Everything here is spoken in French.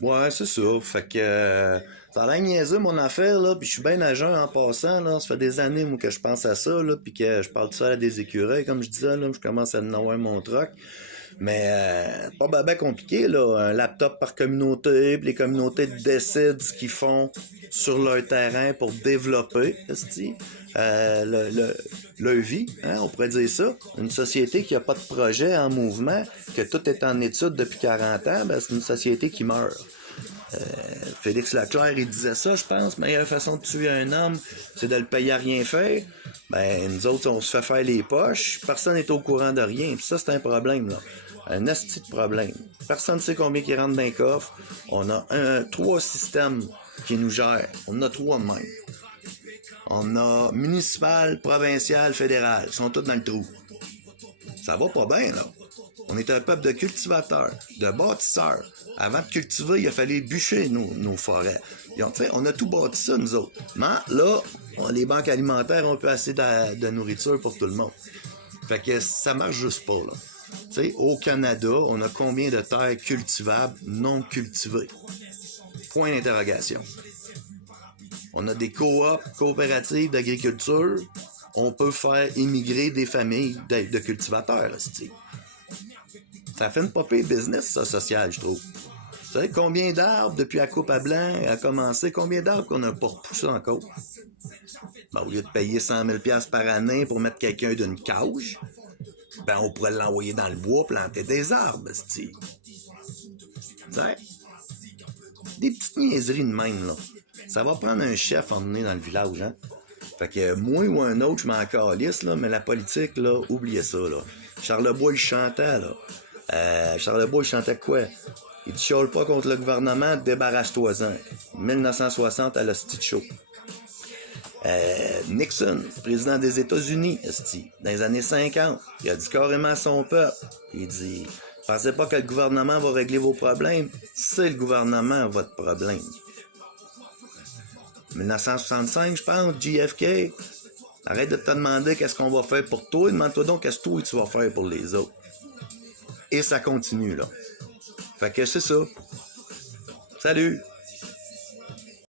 Ouais, c'est ça. Fait que ça a l'air niaiseux mon affaire là, puis je suis bien à jeun en passant là. Ça fait des années moi que je pense à ça là, puis que je parle de ça à des écureuils comme je disais là, je commence à en avoir mon truck. Mais pas ben, ben compliqué là, un laptop par communauté, puis les communautés décident ce qu'ils font sur leur terrain pour développer, esti, leur vie, hein, on pourrait dire ça. Une société qui a pas de projet en mouvement, que tout est en étude depuis 40 ans, ben c'est une société qui meurt. Félix Leclerc, il disait ça, je pense. Meilleure façon de tuer un homme, c'est de le payer à rien faire. Ben, nous autres, on se fait faire les poches. Personne n'est au courant de rien. Puis ça, c'est un problème, là. Un asti de problème. Personne ne sait combien qui rentre dans les coffres. On a trois systèmes qui nous gèrent. On en a trois de même. On a municipal, provincial, fédéral. Ils sont tous dans le trou. Ça va pas bien, là. On est un peuple de cultivateurs, de bâtisseurs. Avant de cultiver, il a fallu bûcher nos forêts. On a tout bâti ça, nous autres. Mais là, les banques alimentaires ont peu assez de nourriture pour tout le monde. Fait que ça marche juste pas, là. T'sais, au Canada, on a combien de terres cultivables non cultivées? Point d'interrogation. On a des coops, coopératives d'agriculture. On peut faire immigrer des familles de cultivateurs, c'ti. Ça fait une pas pire business, ça, social, je trouve. Vous savez combien d'arbres, depuis la coupe à blanc a commencé, combien d'arbres qu'on n'a pas repoussé encore? Ben, au lieu de payer 100 000 $ par année pour mettre quelqu'un d'une cage, ben, on pourrait l'envoyer dans le bois, planter des arbres, c'ti. T'sais? Des petites niaiseries de même, là. Ça va prendre un chef à emmener dans le village, hein? Fait que moi ou un autre, je m'en calisse, là, mais la politique, là, oubliez ça, là. Charlebois, il chantait, là. Charlebois, il chantait quoi? Il dit, chiale pas contre le gouvernement, débarrasse-toi-en. 1960 à l'hostie de show. Nixon, président des États-Unis, esti, dans les années 50, il a dit carrément à son peuple, il dit, pensez pas que le gouvernement va régler vos problèmes, c'est le gouvernement votre problème. 1965, je pense, JFK, arrête de te demander qu'est-ce qu'on va faire pour toi, demande-toi donc qu'est-ce que toi tu vas faire pour les autres. Et ça continue, là. Fait que c'est ça. Salut!